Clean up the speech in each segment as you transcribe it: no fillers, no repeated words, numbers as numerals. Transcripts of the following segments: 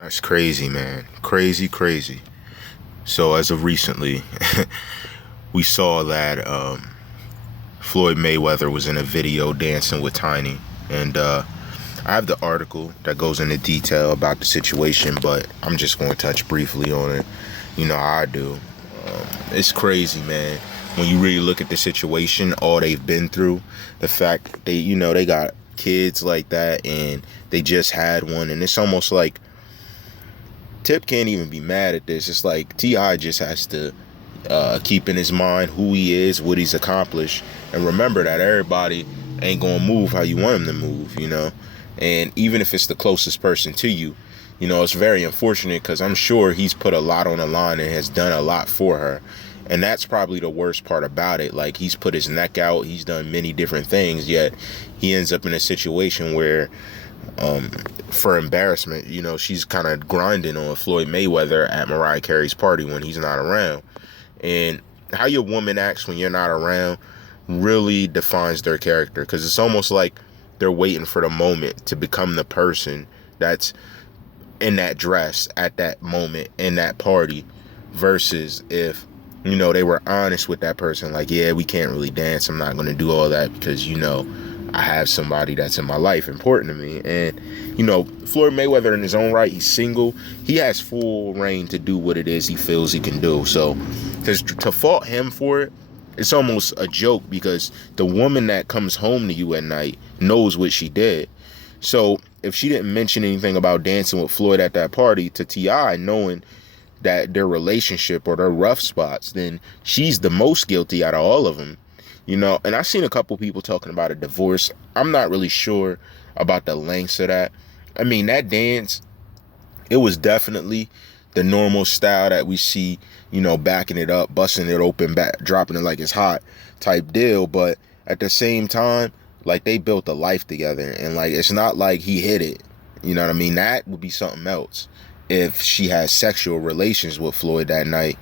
That's crazy, man. Crazy, crazy. So as of recently, we saw that Floyd Mayweather was in a video dancing with Tiny, and I have the article that goes into detail about the situation, but I'm just going to touch briefly on it. You know how I do. It's crazy, man. When you really look at the situation, all they've been through, the fact they got kids like that, and they just had one, and it's almost like Tip can't even be mad at this. It's like Ti just has to keep in his mind who he is, what he's accomplished, and remember that everybody ain't gonna move how you want him to move, And even if it's the closest person to you, it's very unfortunate because I'm sure he's put a lot on the line and has done a lot for her. And that's probably the worst part about it. Like, he's put his neck out, he's done many different things, yet he ends up in a situation where for embarrassment, she's kind of grinding on Floyd Mayweather at Mariah Carey's party when he's not around. And how your woman acts when you're not around really defines their character, because it's almost like they're waiting for the moment to become the person that's in that dress at that moment in that party, versus if they were honest with that person, like, yeah, we can't really dance, I'm not going to do all that because I have somebody that's in my life important to me. And Floyd Mayweather, in his own right, he's single, he has full reign to do what it is he feels he can do. So to fault him for it, it's almost a joke, because the woman that comes home to you at night knows what she did. So if she didn't mention anything about dancing with Floyd at that party to Ti, knowing that their relationship or their rough spots, then she's the most guilty out of all of them. And I've seen a couple people talking about a divorce. I'm not really sure about the lengths of that. I mean, that dance, it was definitely the normal style that we see, backing it up, busting it open, back, dropping it like it's hot type deal. But at the same time, like, they built a life together, and like, it's not like he hit it. You know what I mean? That would be something else if she has sexual relations with Floyd that night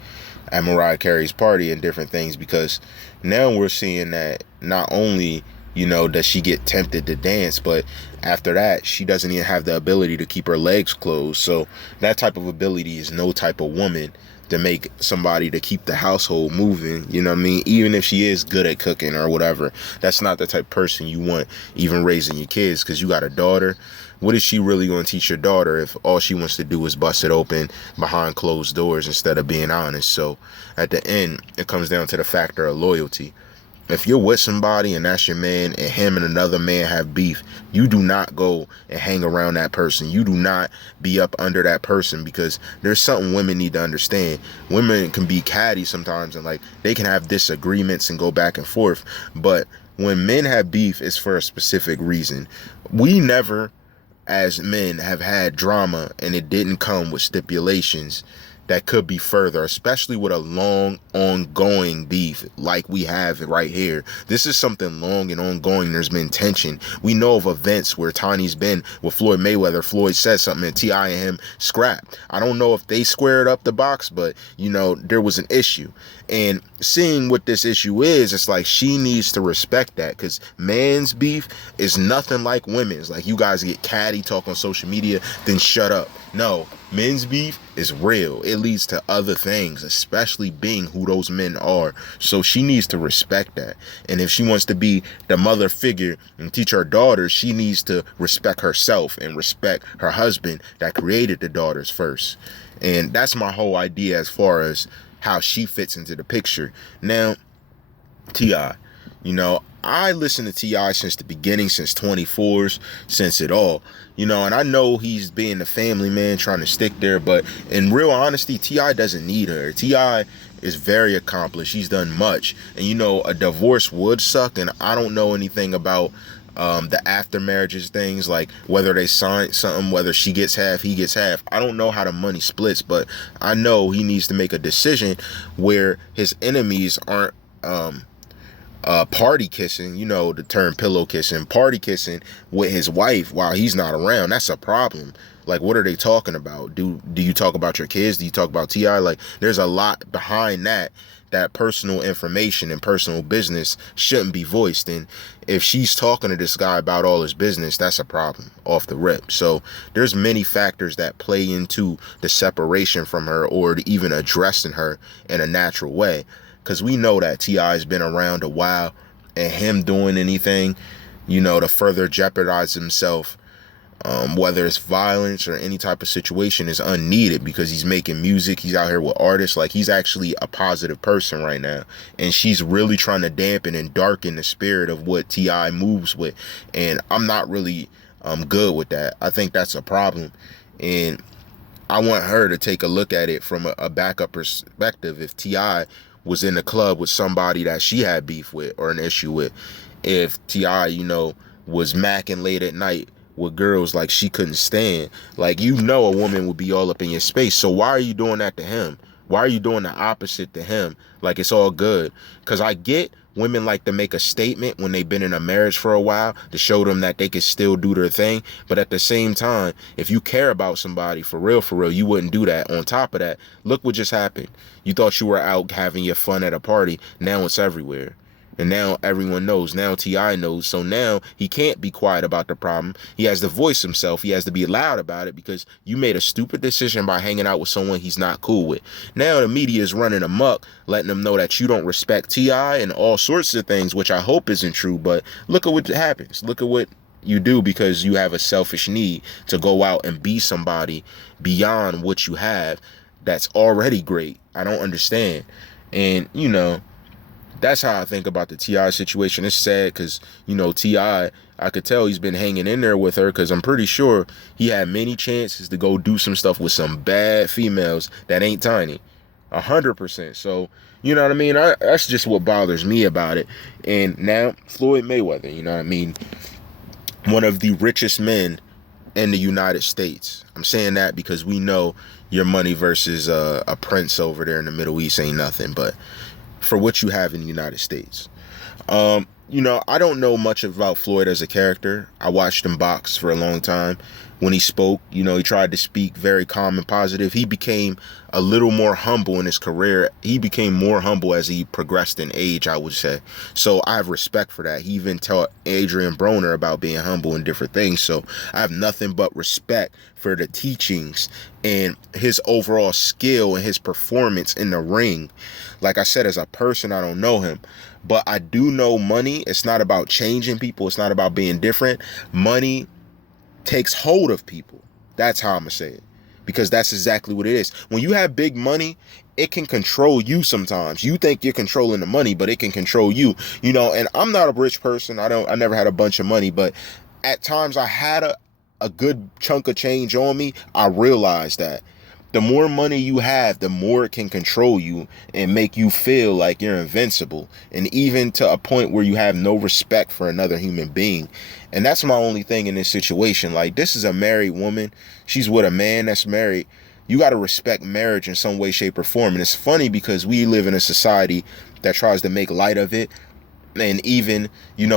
at Mariah Carey's party and different things, because now we're seeing that not only, does she get tempted to dance, but after that, she doesn't even have the ability to keep her legs closed. So that type of ability is no type of woman to make somebody to keep the household moving, you know what I mean? Even if she is good at cooking or whatever, that's not the type of person you want even raising your kids, because you got a daughter. What is she really going to teach your daughter if all she wants to do is bust it open behind closed doors instead of being honest? So at the end, it comes down to the factor of loyalty. If you're with somebody and that's your man, and him and another man have beef, you do not go and hang around that person. You do not be up under that person, because there's something women need to understand. Women can be catty sometimes, and like, they can have disagreements and go back and forth. But when men have beef, it's for a specific reason. We never, as men, have had drama and it didn't come with stipulations that could be further, especially with a long ongoing beef like we have right here. This is something long and ongoing. There's been tension. We know of events where Tiny's been with Floyd Mayweather. Floyd said something and T.I. and him scrapped. I don't know if they squared up the box, but there was an issue. And seeing what this issue is, it's like she needs to respect that, because man's beef is nothing like women's. Like, you guys get catty, talk on social media, then shut up. No, men's beef is real. It leads to other things, especially being who those men are. So she needs to respect that. And if she wants to be the mother figure and teach her daughters, she needs to respect herself and respect her husband that created the daughters first. And that's my whole idea as far as how she fits into the picture. Now, T.I., I listened to T.I. since the beginning, since 24s, since it all, and I know he's being the family man, trying to stick there, but in real honesty, T.I. doesn't need her. T.I. is very accomplished. He's done much. And, a divorce would suck, and I don't know anything about the after marriages things, like whether they sign something, whether she gets half, he gets half. I don't know how the money splits, but I know he needs to make a decision where his enemies aren't party kissing, the term pillow kissing, party kissing with his wife while he's not around. That's a problem. Like, what are they talking about? Do you talk about your kids? Do you talk about T.I.? Like, there's a lot behind that personal information and personal business shouldn't be voiced. And if she's talking to this guy about all his business, that's a problem off the rip. So there's many factors that play into the separation from her, or even addressing her in a natural way. Because we know that T.I. has been around a while, and him doing anything, to further jeopardize himself, whether it's violence or any type of situation, is unneeded, because he's making music. He's out here with artists. Like, he's actually a positive person right now. And she's really trying to dampen and darken the spirit of what T.I. moves with. And I'm not really good with that. I think that's a problem. And I want her to take a look at it from a backup perspective. If T.I. was in the club with somebody that she had beef with or an issue with, if T.I., was macking late at night with girls like she couldn't stand, like, a woman would be all up in your space. So why are you doing that to him? Why are you doing the opposite to him? Like, it's all good. Because I get women like to make a statement when they've been in a marriage for a while to show them that they can still do their thing. But at the same time, if you care about somebody for real, you wouldn't do that. On top of that, look what just happened. You thought you were out having your fun at a party. Now it's everywhere. And now everyone knows. Now T.I. knows. So now he can't be quiet about the problem. He has to voice himself. He has to be loud about it, because you made a stupid decision by hanging out with someone he's not cool with. Now the media is running amok, letting them know that you don't respect T.I. and all sorts of things, which I hope isn't true. But look at what happens. Look at what you do, because you have a selfish need to go out and be somebody beyond what you have that's already great. I don't understand. And, that's how I think about the T.I. situation. It's sad because, T.I., I could tell he's been hanging in there with her, because I'm pretty sure he had many chances to go do some stuff with some bad females that ain't Tiny. 100%. So, you know what I mean? That's just what bothers me about it. And now Floyd Mayweather, you know what I mean? One of the richest men in the United States. I'm saying that because we know your money versus a prince over there in the Middle East ain't nothing. But for what you have in the United States. I don't know much about Floyd as a character. I watched him box for a long time. When he spoke, he tried to speak very calm and positive. He became a little more humble in his career. He became more humble as he progressed in age, I would say. So I have respect for that. He even taught Adrian Broner about being humble and different things. So I have nothing but respect for the teachings and his overall skill and his performance in the ring. Like I said, as a person, I don't know him. But I do know money. It's not about changing people. It's not about being different. Money takes hold of people. That's how I'm gonna say it, because that's exactly what it is. When you have big money, it can control you sometimes. You think you're controlling the money, but it can control you. And I'm not a rich person. I never had a bunch of money, but at times I had a good chunk of change on me. I realized that the more money you have, the more it can control you and make you feel like you're invincible, and even to a point where you have no respect for another human being. And that's my only thing in this situation. Like, this is a married woman. She's with a man that's married. You got to respect marriage in some way, shape, or form. And it's funny because we live in a society that tries to make light of it, and even,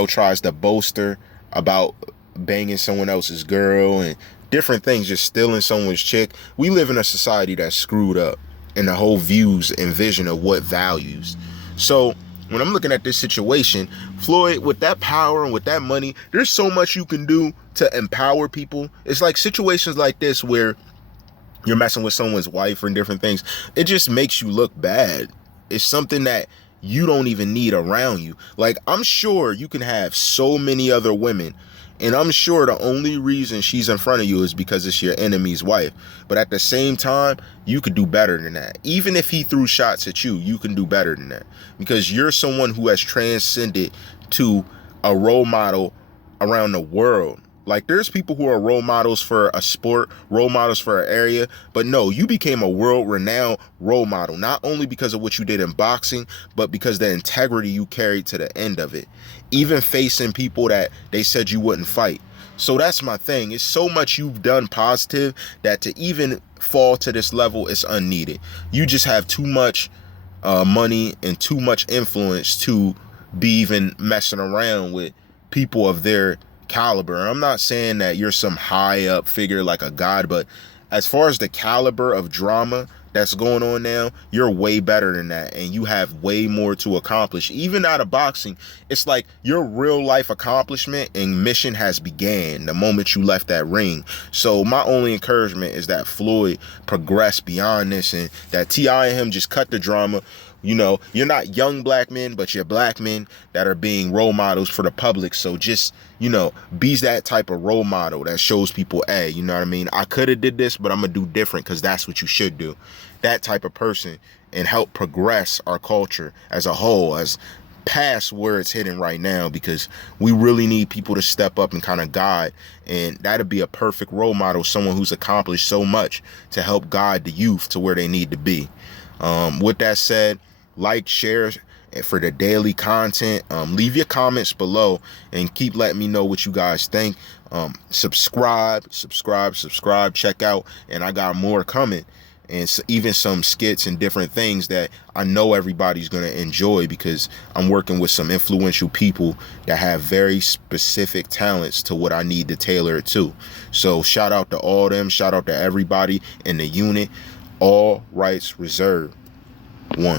tries to boaster about banging someone else's girl and different things, just stealing someone's chick. We live in a society that's screwed up in the whole views and vision of what values. So when I'm looking at this situation, Floyd, with that power and with that money, there's so much you can do to empower people. It's like situations like this where you're messing with someone's wife and different things. It just makes you look bad. It's something that you don't even need around you. Like, I'm sure you can have so many other women, and I'm sure the only reason she's in front of you is because it's your enemy's wife. But at the same time, you could do better than that. Even if he threw shots at you, you can do better than that, because you're someone who has transcended to a role model around the world. Like, there's people who are role models for a sport, role models for an area, but no, you became a world-renowned role model, not only because of what you did in boxing, but because the integrity you carried to the end of it, even facing people that they said you wouldn't fight. So that's my thing. It's so much you've done positive that to even fall to this level is unneeded. You just have too much money and too much influence to be even messing around with people of their caliber. I'm not saying that you're some high up figure like a god, but as far as the caliber of drama that's going on now, you're way better than that, and you have way more to accomplish. Even out of boxing, it's like your real life accomplishment and mission has began the moment you left that ring. So my only encouragement is that Floyd progress beyond this, and that T.I. and him just cut the drama. You know, you're not young black men, but you're black men that are being role models for the public. So just, you know, be that type of role model that shows people, hey, you know what I mean? I could have did this, but I'm going to do different because that's what you should do. That type of person, and help progress our culture as a whole, as past where it's heading right now, because we really need people to step up and kind of guide. And that'd be a perfect role model, someone who's accomplished so much to help guide the youth to where they need to be. With that said, like, share for the daily content. Leave your comments below and keep letting me know what you guys think. Subscribe, check out, and I got more coming, and even some skits and different things that I know everybody's going to enjoy, because I'm working with some influential people that have very specific talents to what I need to tailor it to. So shout out to all them, shout out to everybody in the unit. All rights reserved. One.